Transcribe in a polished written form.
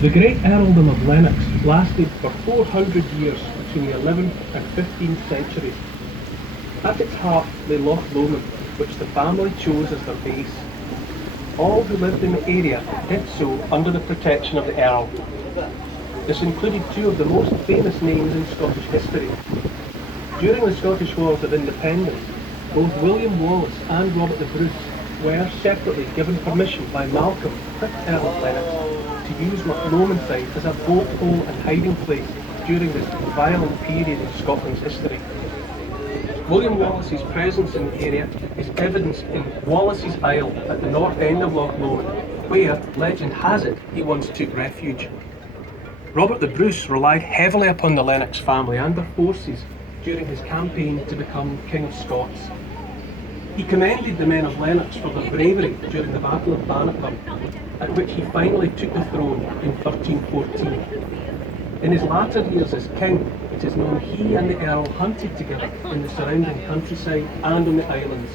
The great earldom of Lennox lasted for 400 years between the 11th and 15th centuries. At its heart lay Loch Lomond, which the family chose as their base. All who lived in the area did so under the protection of the Earl. This included two of the most famous names in Scottish history. During the Scottish Wars of Independence, both William Wallace and Robert the Bruce were separately given permission by Malcolm, 5th Earl of Lennox, to use Loch Lomondide as a boat hole and hiding place during this violent period in Scotland's history. William Wallace's presence in the area is evidenced in Wallace's Isle at the north end of Loch Lomond, where, legend has it, he once took refuge. Robert the Bruce relied heavily upon the Lennox family and their forces during his campaign to become King of Scots. He commended the men of Lennox for their bravery during the Battle of Bannockburn, at which he finally took the throne in 1314. In his latter years as king, it is known he and the Earl hunted together in the surrounding countryside and on the islands.